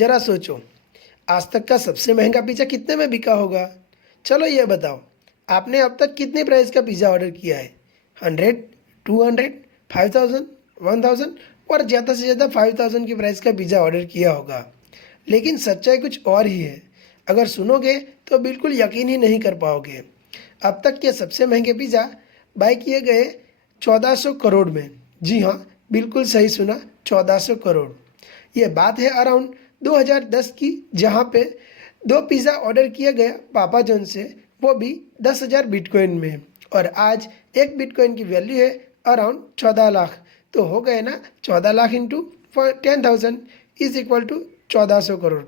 जरा सोचो, आज तक का सबसे महंगा पिज़्ज़ा कितने में बिका होगा? चलो ये बताओ, आपने अब तक कितने प्राइस का पिज़्ज़ा ऑर्डर किया है? 100, 200, 5000, 1000 और ज़्यादा से ज़्यादा 5000 की प्राइस का पिज़्ज़ा ऑर्डर किया होगा। लेकिन सच्चाई कुछ और ही है। अगर सुनोगे तो बिल्कुल यकीन ही नहीं कर पाओगे। अब तक के सबसे महंगे पिज़्ज़ा बाय किए गए 1400 करोड़ में। जी हाँ, बिल्कुल सही सुना, 1400 करोड़। ये बात है अराउंड 2010 की, जहाँ पे 2 पिज़्ज़ा ऑर्डर किया गया पापा जॉन से, वो भी 10,000 बिटकॉइन में। और आज एक बिटकॉइन की वैल्यू है अराउंड 14 लाख। तो हो गए ना, 14 lakh into 10,000 is equal to 1400 crore.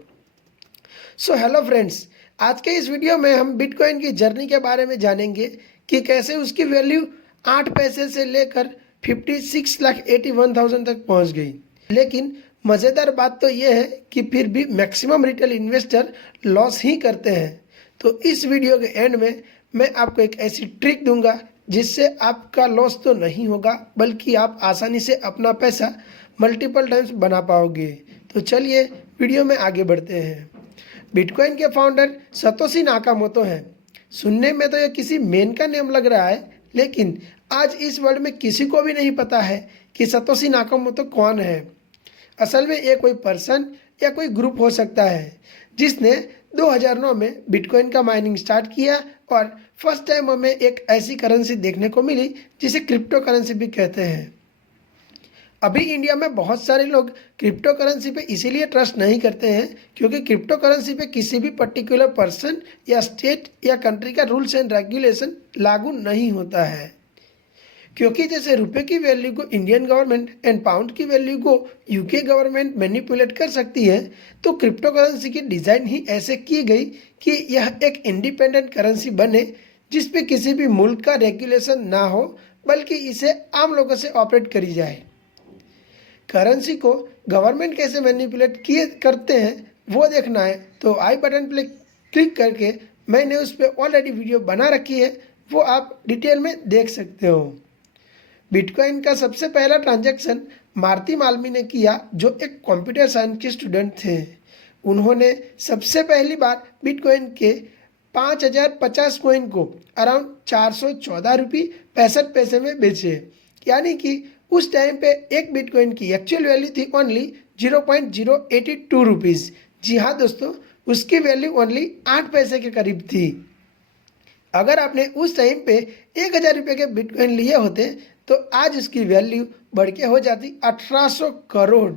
So hello friends, आज के इस वीडियो में हम बिटकॉइन की जर्नी के बारे में जानेंगे कि कैसे उसकी वैल्यू 8 पैसे से लेकर 56,81,000 तक पहुंच गई। लेकिन मज़ेदार बात तो ये है कि फिर भी मैक्सिमम रिटेल इन्वेस्टर लॉस ही करते हैं। तो इस वीडियो के एंड में मैं आपको एक ऐसी ट्रिक दूंगा जिससे आपका लॉस तो नहीं होगा, बल्कि आप आसानी से अपना पैसा मल्टीपल टाइम्स बना पाओगे। तो चलिए वीडियो में आगे बढ़ते हैं। बिटकॉइन के फाउंडर सतोशी नाकामोटो हैं। सुनने में तो ये किसी मैन का नेम लग रहा है, लेकिन आज इस वर्ल्ड में किसी को भी नहीं पता है कि सतोशी नाकामोटो कौन है। असल में ये कोई पर्सन या कोई ग्रुप हो सकता है जिसने 2009 में बिटकॉइन का माइनिंग स्टार्ट किया और फर्स्ट टाइम हमें एक ऐसी करेंसी देखने को मिली जिसे क्रिप्टो करेंसी भी कहते हैं। अभी इंडिया में बहुत सारे लोग क्रिप्टो करेंसी पे इसीलिए ट्रस्ट नहीं करते हैं क्योंकि क्रिप्टो करेंसी पे किसी भी पर्टिकुलर पर्सन या स्टेट या कंट्री का रूल्स एंड रेगुलेशन लागू नहीं होता है। क्योंकि जैसे रुपए की वैल्यू को इंडियन गवर्नमेंट एंड पाउंड की वैल्यू को यूके गवर्नमेंट मैनिपुलेट कर सकती है, तो क्रिप्टो करेंसी की डिज़ाइन ही ऐसे की गई कि यह एक इंडिपेंडेंट करेंसी बने जिसपे किसी भी मुल्क का रेगुलेशन ना हो, बल्कि इसे आम लोगों से ऑपरेट करी जाए। करेंसी को गवर्नमेंट कैसे मैनिपुलेट किए करते हैं वो देखना है तो आई बटन पर क्लिक करके मैंने उस पर ऑलरेडी वीडियो बना रखी है, वो आप डिटेल में देख सकते हो। बिटकॉइन का सबसे पहला ट्रांजैक्शन मारुति माल्मी ने किया, जो एक कंप्यूटर साइंस के स्टूडेंट थे। उन्होंने सबसे पहली बार बिटकॉइन के 5050 कॉइन को अराउंड 414 रुपये 65 पैसे में बेचे। यानी कि उस टाइम पे एक बिटकॉइन की एक्चुअल वैल्यू थी ओनली 0.082 रुपीज़। जी हाँ दोस्तों, उसकी वैल्यू ओनली 8 पैसे के करीब थी। अगर आपने उस टाइम पे 1000 रुपये के बिटकॉइन लिए होते तो आज उसकी वैल्यू बढ़ के हो जाती 1800 करोड़।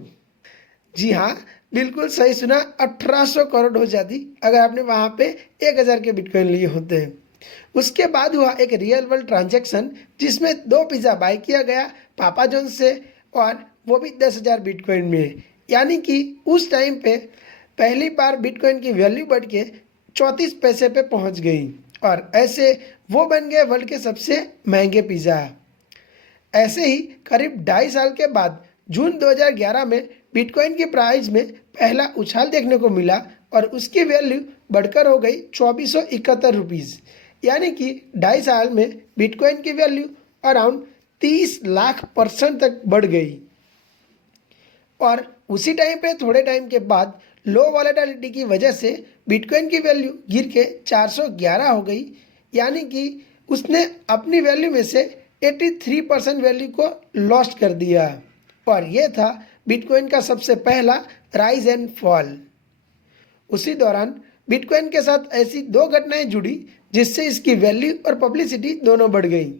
जी हाँ, बिल्कुल सही सुना, 1800 करोड़ हो जाती अगर आपने वहाँ पे 1000 के बिटकॉइन लिए होते हैं। उसके बाद हुआ एक रियल वर्ल्ड ट्रांजैक्शन जिसमें 2 पिज़्ज़ा बाय किया गया पापा जॉन से, और वो भी 10,000 बिटकॉइन में। यानी कि उस टाइम पे पहली बार बिटकॉइन की वैल्यू बढ़ के 34 पैसे पे पहुंच गई और ऐसे वो बन गए वर्ल्ड के सबसे महंगे पिज़्ज़ा। ऐसे ही करीब 2.5 साल के बाद जून 2011 में बिटकॉइन की प्राइस में पहला उछाल देखने को मिला और उसकी वैल्यू बढ़कर हो गई 2471 रुपीज़। यानी कि 2.5 साल में बिटकॉइन की वैल्यू अराउंड 30 लाख% तक बढ़ गई। और उसी टाइम पे थोड़े टाइम के बाद लो वॉलेटिलिटी की वजह से बिटकॉइन की वैल्यू गिर के 411 हो गई। यानी कि उसने अपनी वैल्यू में से 83% वैल्यू को लॉस्ट कर दिया। और ये था बिटकॉइन का सबसे पहला राइज एंड फॉल। उसी दौरान बिटकॉइन के साथ ऐसी 2 घटनाएं जुड़ी जिससे इसकी वैल्यू और पब्लिसिटी दोनों बढ़ गई।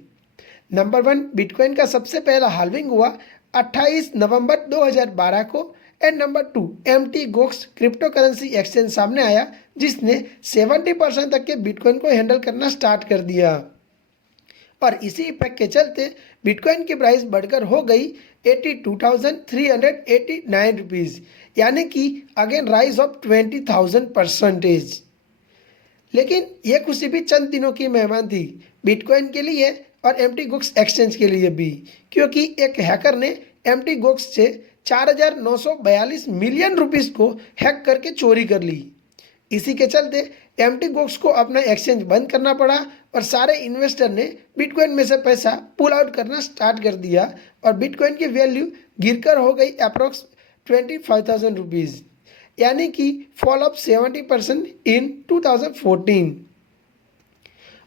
नंबर 1, बिटकॉइन का सबसे पहला हाल्विंग हुआ 28 नवंबर 2012 को। And number 2, MT Gox crypto currency exchange सामने आया जिसने 70% तक के बिटकॉइन को हैंडल करना स्टार्ट कर दिया। और इसी इफेक्ट के चलते बिटकॉइन की प्राइस बढ़कर हो गई 82,389 रुपीज़। यानी कि अगेन राइज ऑफ 20,000%। लेकिन ये खुशी भी चंद दिनों की मेहमान थी बिटकॉइन के लिए और एमटी गोक्स एक्सचेंज के लिए भी, क्योंकि एक हैकर ने एमटी गोक्स से 4,942 मिलियन रुपीज़ को हैक करके चोरी कर ली। इसी के चलते एमटी गोक्स को अपना एक्सचेंज बंद करना पड़ा और सारे इन्वेस्टर ने बिटकॉइन में से पैसा पुल आउट करना स्टार्ट कर दिया और बिटकॉइन की वैल्यू गिरकर हो गई अप्रोक्स 25,000 रुपीज़। यानी कि फॉल ऑफ 70% इन 2014।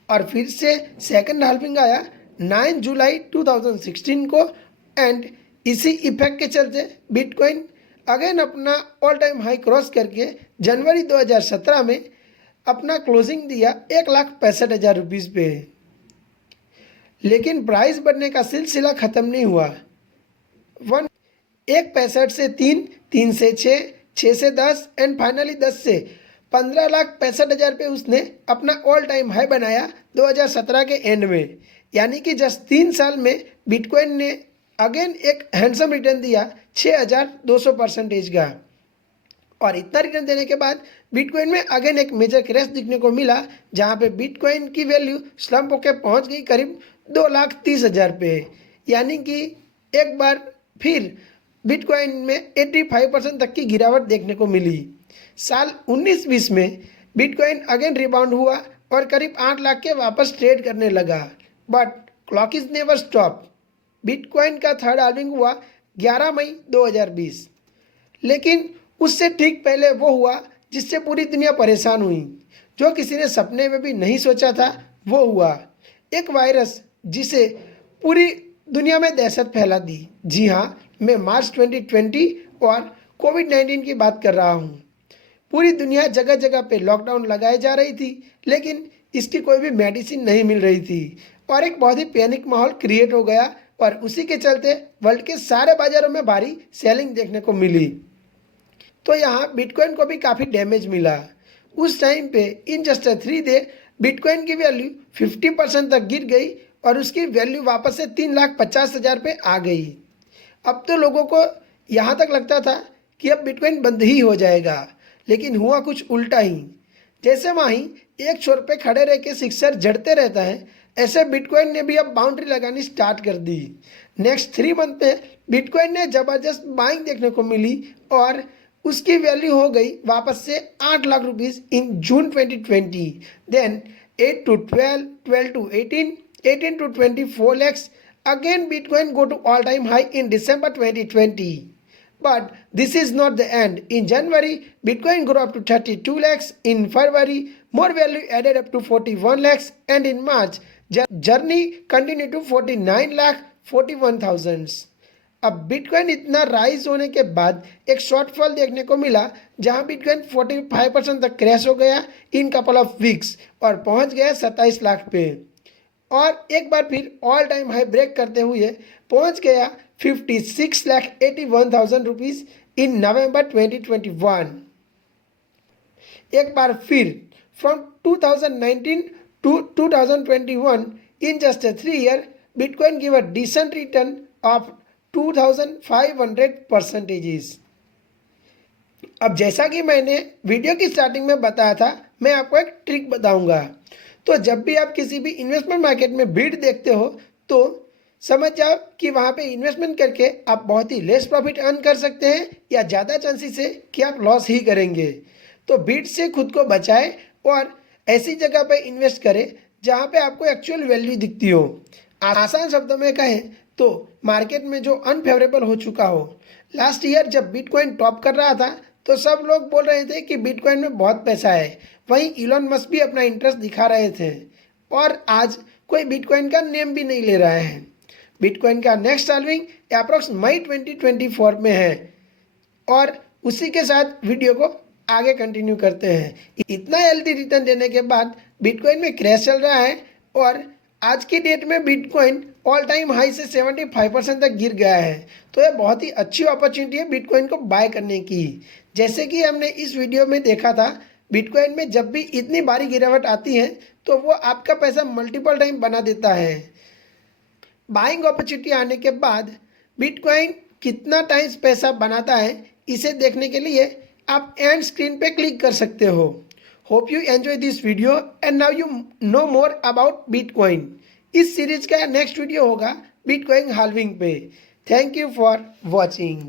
और फिर से सेकंड हाल्विंग आया 9 जुलाई 2016 को एंड इसी इफेक्ट के चलते बिटकॉइन अगेन अपना ऑल टाइम हाई क्रॉस करके जनवरी 2017 में अपना क्लोजिंग दिया 1,65,000 रुपीज़ पे। लेकिन प्राइस बढ़ने का सिलसिला ख़त्म नहीं हुआ। 1,65,000 से 3, 3 से 6, 6 से 10 एंड फाइनली 10 से 15,65,000 पे उसने अपना ऑल टाइम हाई बनाया 2017 के एंड में। यानी कि जस्ट 3 साल में बिटकॉइन ने अगेन एक हैंडसम रिटर्न दिया 6,200% का। और इतना रिटर्न देने के बाद बिटकॉइन में अगेन एक मेजर क्रैश दिखने को मिला, जहां पे बिटकॉइन की वैल्यू स्लम्प होकर पहुंच गई करीब 2,30,000 पे। यानी कि एक बार फिर बिटकॉइन में 85% तक की गिरावट देखने को मिली। साल 19-20 में बिटकॉइन अगेन रिबाउंड हुआ और करीब 8 लाख के वापस ट्रेड करने लगा। But clock is never stop. Bitcoin का थर्ड हाल्विंग हुआ 11 मई 2020। लेकिन उससे ठीक पहले वो हुआ जिससे पूरी दुनिया परेशान हुई। जो किसी ने सपने में भी नहीं सोचा था वो हुआ। एक वायरस जिसे पूरी दुनिया में दहशत फैला दी। जी हाँ, मैं मार्च 2020 और कोविड-19 की बात कर रहा हूँ। पूरी दुनिया जगह जगह पे लॉकडाउन लगाई जा रही थी, लेकिन इसकी कोई भी मेडिसिन नहीं मिल रही थी और एक बहुत ही पैनिक माहौल क्रिएट हो गया। और उसी के चलते वर्ल्ड के सारे बाजारों में भारी सेलिंग देखने को मिली। तो यहाँ बिटकॉइन को भी काफ़ी डैमेज मिला। उस टाइम पे इन जस्ट 3 डे बिटकॉइन की वैल्यू 50% तक गिर गई और उसकी वैल्यू वापस से 3,50,000 पे आ गई। अब तो लोगों को यहाँ तक लगता था कि अब बिटकॉइन बंद ही हो जाएगा, लेकिन हुआ कुछ उल्टा ही। जैसे माही एक छोर पे खड़े रह के सिक्सर जड़ते रहता है, ऐसे बिटकॉइन ने भी अब बाउंड्री लगानी स्टार्ट कर दी। नेक्स्ट 3 मंथ में बिटकॉइन ने ज़बरदस्त बाइंग देखने को मिली और उसकी वैल्यू हो गई वापस से 8 lakh rupees in June 2020। Then 8 to 12, 12 to 18, 18 to 24 lakhs. Again Bitcoin go to all time high in December 2020. But this is not the end. In January, Bitcoin grew up to 32 lakhs. In February, more value added up to 41 lakhs. And in March, journey continued to 49 lakh 41,000. अब bitcoin इतना rise होने के बाद एक shortfall देखने को मिला, जहां बिटकॉइन 45% तक क्रैश हो गया इन कपल ऑफ वीक्स और पहुंच गया 27 लाख पे। और एक बार फिर ऑल टाइम हाई ब्रेक करते हुए पहुंच गया 56,81,000 रुपीज़ इन नवंबर 2021। एक बार फिर from 2019 to 2021 in just 3 years, Bitcoin give a decent return of 2,500%। अब जैसा कि मैंने वीडियो की स्टार्टिंग में बताया था, मैं आपको एक ट्रिक बताऊंगा। तो जब भी आप किसी भी इन्वेस्टमेंट मार्केट में बीट देखते हो तो समझ जाओ कि वहाँ पे इन्वेस्टमेंट करके आप बहुत ही लेस प्रॉफिट अर्न कर सकते हैं या ज़्यादा चांसेस है कि आप लॉस ही करेंगे। तो बीट से खुद को बचाएं और ऐसी जगह पे इन्वेस्ट करें जहाँ पे आपको एक्चुअल वैल्यू दिखती हो। आसान शब्दों में कहें तो मार्केट में जो अनफेवरेबल हो चुका हो। लास्ट ईयर जब बिटकॉइन टॉप कर रहा था तो सब लोग बोल रहे थे कि बिटकॉइन में बहुत पैसा है, वहीं इलॉन मस्क भी अपना इंटरेस्ट दिखा रहे थे और आज कोई बिटकॉइन का नेम भी नहीं ले रहा है। बिटकॉइन का नेक्स्ट हाल्विंग अप्रॉक्स मई 2024 में है और उसी के साथ वीडियो को आगे कंटिन्यू करते हैं। इतना हेल्दी रिटर्न देने के बाद बिटकॉइन में क्रैश चल रहा है और आज की डेट में बिटकॉइन ऑल टाइम हाई से 75% तक गिर गया है। तो ये बहुत ही अच्छी अपॉर्चुनिटी है बिटकॉइन को बाय करने की। जैसे कि हमने इस वीडियो में देखा था, बिटकॉइन में जब भी इतनी भारी गिरावट आती है तो वो आपका पैसा मल्टीपल टाइम बना देता है। बाइंग अपॉर्चुनिटी आने के बाद बिटकॉइन कितना टाइम्स पैसा बनाता है, इसे देखने के लिए आप एंड स्क्रीन पे क्लिक कर सकते हो। Hope you enjoy this video and now you know more about bitcoin. इस सीरीज का नेक्स्ट वीडियो होगा बिटकॉइन हाल्विंग पे। Thank you for watching.